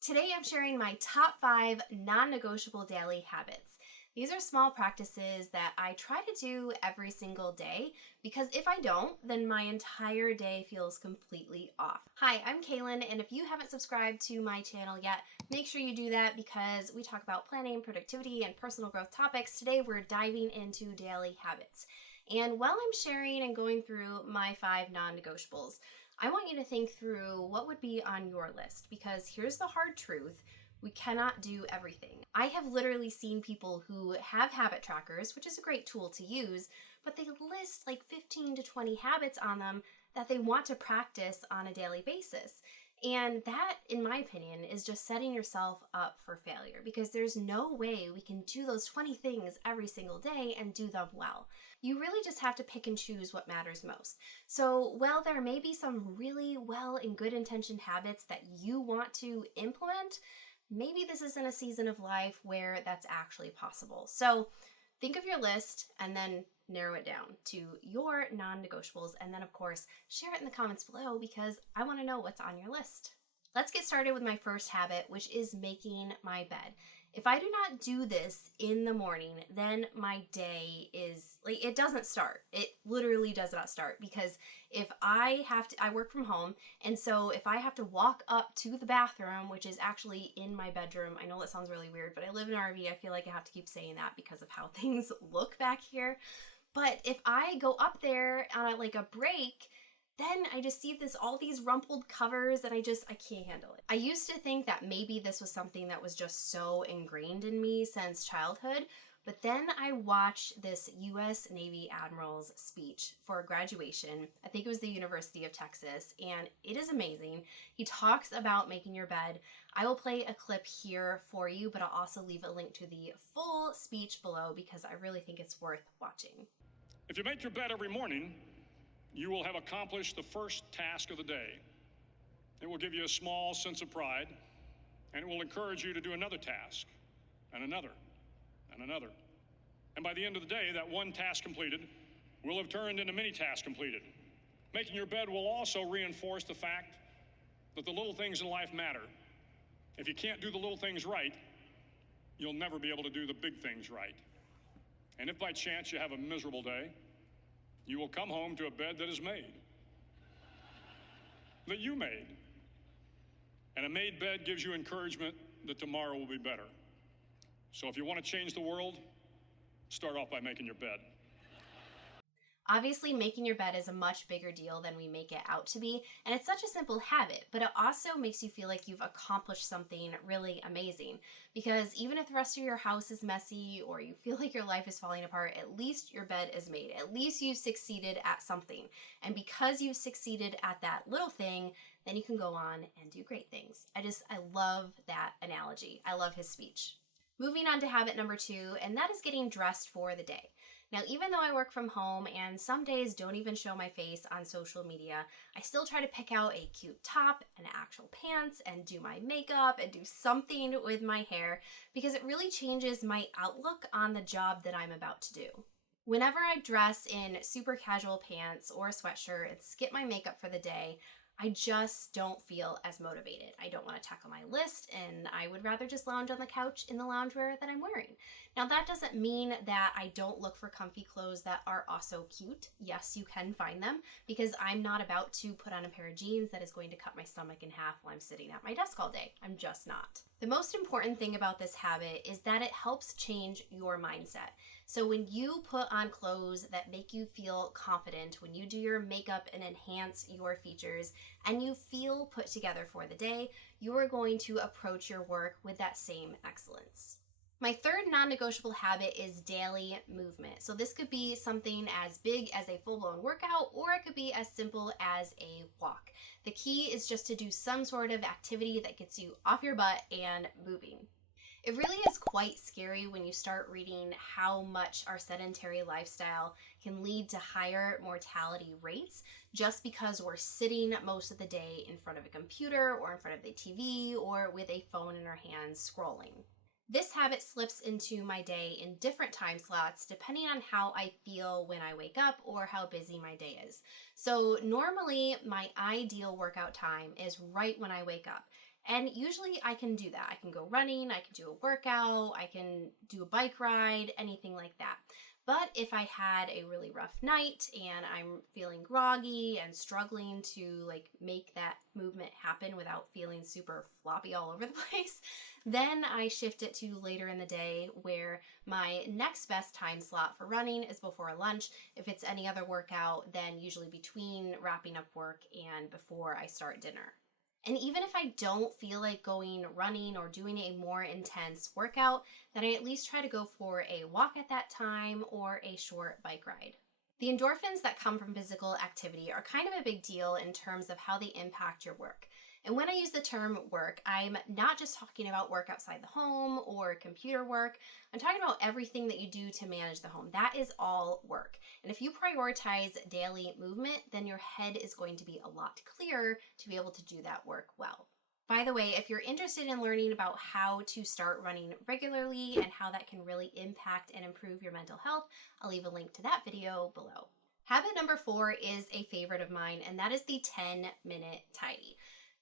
Today I'm sharing my top 5 non-negotiable daily habits. These are small practices that I try to do every single day because if I don't, then my entire day feels completely off. Hi, I'm Kaylin, and if you haven't subscribed to my channel yet, make sure you do that because we talk about planning, productivity, and personal growth topics. Today we're diving into daily habits. And while I'm sharing and going through my 5 non-negotiables, I want you to think through what would be on your list because here's the hard truth. We cannot do everything. I have literally seen people who have habit trackers, which is a great tool to use, but they list like 15 to 20 habits on them that they want to practice on a daily basis. And that, in my opinion, is just setting yourself up for failure because there's no way we can do those 20 things every single day and do them well. You really just have to pick and choose what matters most. So, while there may be some really well and good intentioned habits that you want to implement, maybe this isn't a season of life where that's actually possible. So, think of your list and then narrow it down to your non negotiables. And then, of course, share it in the comments below because I want to know what's on your list. Let's get started with my first habit, which is making my bed. If I do not do this in the morning, then my day is like, it doesn't start. It literally does not start because if I have to, I work from home. And so if I have to walk up to the bathroom, which is actually in my bedroom, I know that sounds really weird, but I live in an RV. I feel like I have to keep saying that because of how things look back here. But if I go up there on a break, then I just see all these rumpled covers and I can't handle it. I used to think that maybe this was something that was just so ingrained in me since childhood, but then I watched this US Navy Admiral's speech for graduation. I think it was the University of Texas, and it is amazing. He talks about making your bed. I will play a clip here for you, but I'll also leave a link to the full speech below because I really think it's worth watching. If you make your bed every morning, you will have accomplished the first task of the day. It will give you a small sense of pride, and it will encourage you to do another task, and another, and another. And by the end of the day, that one task completed will have turned into many tasks completed. Making your bed will also reinforce the fact that the little things in life matter. If you can't do the little things right, you'll never be able to do the big things right. And if by chance you have a miserable day, you will come home to a bed that is made, that you made. And a made bed gives you encouragement that tomorrow will be better. So if you want to change the world, start off by making your bed. Obviously, making your bed is a much bigger deal than we make it out to be, and it's such a simple habit, but it also makes you feel like you've accomplished something really amazing. Because even if the rest of your house is messy or you feel like your life is falling apart, at least your bed is made. At least you've succeeded at something. And because you've succeeded at that little thing, then you can go on and do great things. I love that analogy. I love his speech. Moving on to habit number 2, and that is getting dressed for the day. Now, even though I work from home and some days don't even show my face on social media, I still try to pick out a cute top and actual pants and do my makeup and do something with my hair because it really changes my outlook on the job that I'm about to do. Whenever I dress in super casual pants or a sweatshirt and skip my makeup for the day, I just don't feel as motivated. I don't want to tackle my list and I would rather just lounge on the couch in the loungewear that I'm wearing. Now, that doesn't mean that I don't look for comfy clothes that are also cute. Yes, you can find them because I'm not about to put on a pair of jeans that is going to cut my stomach in half while I'm sitting at my desk all day. I'm just not. The most important thing about this habit is that it helps change your mindset. So when you put on clothes that make you feel confident, when you do your makeup and enhance your features, and you feel put together for the day, you are going to approach your work with that same excellence. My third non-negotiable habit is daily movement. So this could be something as big as a full-blown workout, or it could be as simple as a walk. The key is just to do some sort of activity that gets you off your butt and moving. It really is quite scary when you start reading how much our sedentary lifestyle can lead to higher mortality rates just because we're sitting most of the day in front of a computer or in front of the TV or with a phone in our hands scrolling. This habit slips into my day in different time slots depending on how I feel when I wake up or how busy my day is. So normally my ideal workout time is right when I wake up. And usually I can do that. I can go running, I can do a workout, I can do a bike ride, anything like that. But if I had a really rough night and I'm feeling groggy and struggling to like make that movement happen without feeling super floppy all over the place, then I shift it to later in the day where my next best time slot for running is before lunch. If it's any other workout, then usually between wrapping up work and before I start dinner. And even if I don't feel like going running or doing a more intense workout, then I at least try to go for a walk at that time or a short bike ride. The endorphins that come from physical activity are kind of a big deal in terms of how they impact your work. And when I use the term work, I'm not just talking about work outside the home or computer work. I'm talking about everything that you do to manage the home. That is all work. And if you prioritize daily movement, then your head is going to be a lot clearer to be able to do that work well. By the way, if you're interested in learning about how to start running regularly and how that can really impact and improve your mental health, I'll leave a link to that video below. Habit number 4 is a favorite of mine, and that is the 10-minute tidy.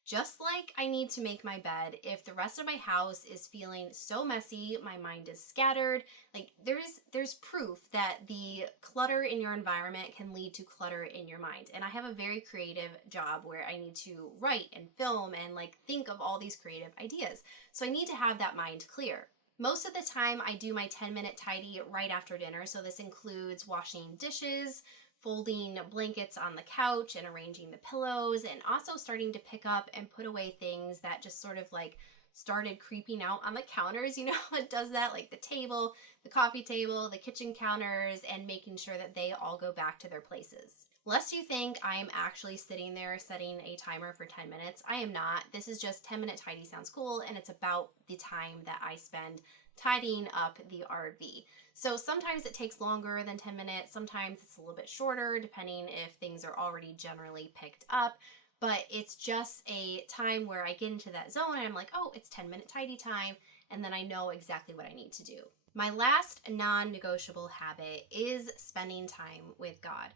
Just like I need to make my bed, if the rest of my house is feeling so messy, my mind is scattered, like there's proof that the clutter in your environment can lead to clutter in your mind. And I have a very creative job where I need to write and film and like think of all these creative ideas. So I need to have that mind clear. Most of the time, I do my 10-minute tidy right after dinner. So this includes washing dishes, folding blankets on the couch and arranging the pillows, and also starting to pick up and put away things that just sort of like started creeping out on the counters. You know, it does that, like the table, the coffee table, the kitchen counters, and making sure that they all go back to their places. Lest you think I am actually sitting there setting a timer for 10 minutes, I am not. This is just 10-minute tidy sounds cool, and it's about the time that I spend tidying up the RV. So sometimes it takes longer than 10 minutes, sometimes it's a little bit shorter, depending if things are already generally picked up. But it's just a time where I get into that zone and I'm like, oh, it's 10-minute tidy time. And then I know exactly what I need to do. My last non negotiable habit is spending time with God.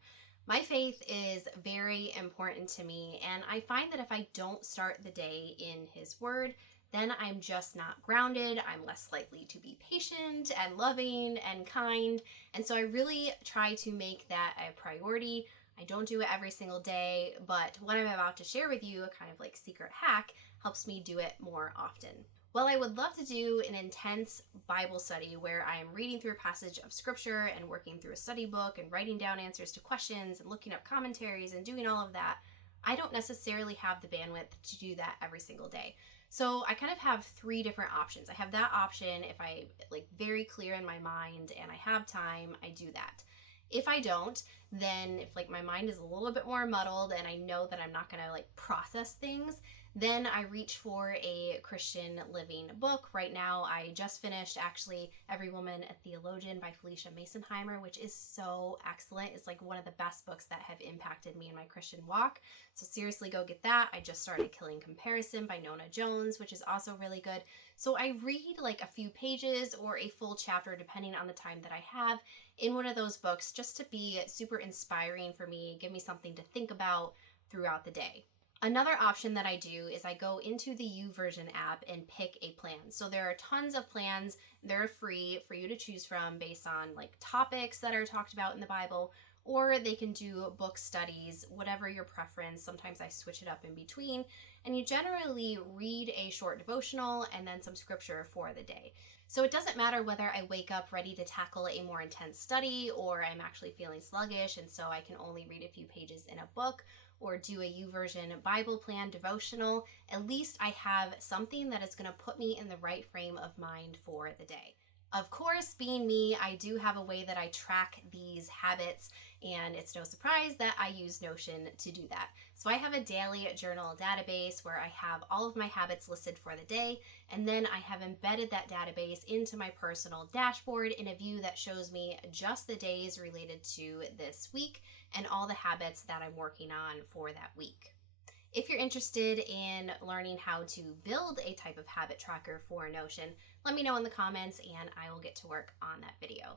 My faith is very important to me, and I find that if I don't start the day in His Word, then I'm just not grounded. I'm less likely to be patient and loving and kind. And so I really try to make that a priority. I don't do it every single day, but what I'm about to share with you, a kind of like secret hack, helps me do it more often. Well, I would love to do an intense Bible study where I am reading through a passage of scripture and working through a study book and writing down answers to questions and looking up commentaries and doing all of that. I don't necessarily have the bandwidth to do that every single day. So I kind of have 3 different options. I have that option if I like very clear in my mind and I have time, I do that. If I don't, then if like my mind is a little bit more muddled and I know that I'm not going to like process things, then I reach for a Christian living book. Right now, I just finished actually Every Woman a Theologian by Felicia Masonheimer, which is so excellent. It's like one of the best books that have impacted me in my Christian walk. So seriously, go get that. I just started Killing Comparison by Nona Jones, which is also really good. So I read like a few pages or a full chapter, depending on the time that I have, in one of those books just to be super inspiring for me, give me something to think about throughout the day. Another option that I do is I go into the YouVersion app and pick a plan. So there are tons of plans. They're free for you to choose from based on like topics that are talked about in the Bible, or they can do book studies, whatever your preference. Sometimes I switch it up in between. And you generally read a short devotional and then some scripture for the day. So it doesn't matter whether I wake up ready to tackle a more intense study or I'm actually feeling sluggish and so I can only read a few pages in a book or do a YouVersion Bible plan devotional. At least I have something that is going to put me in the right frame of mind for the day. Of course, being me, I do have a way that I track these habits, and it's no surprise that I use Notion to do that. So I have a daily journal database where I have all of my habits listed for the day, and then I have embedded that database into my personal dashboard in a view that shows me just the days related to this week and all the habits that I'm working on for that week. If you're interested in learning how to build a type of habit tracker for Notion, let me know in the comments and I will get to work on that video.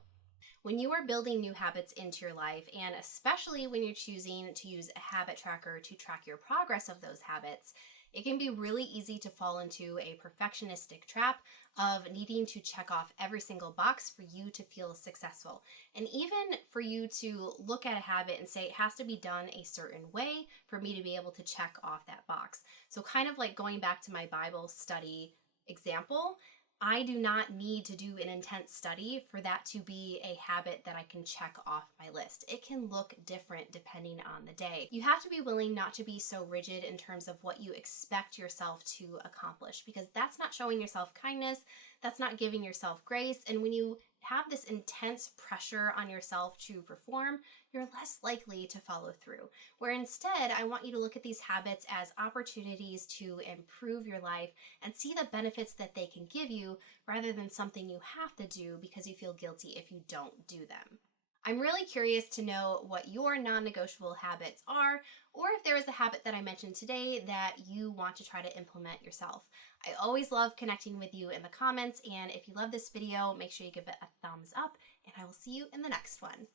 When you are building new habits into your life, and especially when you're choosing to use a habit tracker to track your progress of those habits, It can be really easy to fall into a perfectionistic trap of needing to check off every single box for you to feel successful. And even for you to look at a habit and say it has to be done a certain way for me to be able to check off that box. So, kind of like going back to my Bible study example, I do not need to do an intense study for that to be a habit that I can check off my list. It can look different depending on the day. You have to be willing not to be so rigid in terms of what you expect yourself to accomplish, because that's not showing yourself kindness, that's not giving yourself grace. And when you have this intense pressure on yourself to perform, you're less likely to follow through. Where instead, I want you to look at these habits as opportunities to improve your life and see the benefits that they can give you rather than something you have to do because you feel guilty if you don't do them. I'm really curious to know what your non negotiable habits are, or if there is a habit that I mentioned today that you want to try to implement yourself. I always love connecting with you in the comments, and if you love this video, make sure you give it a thumbs up, and I will see you in the next one.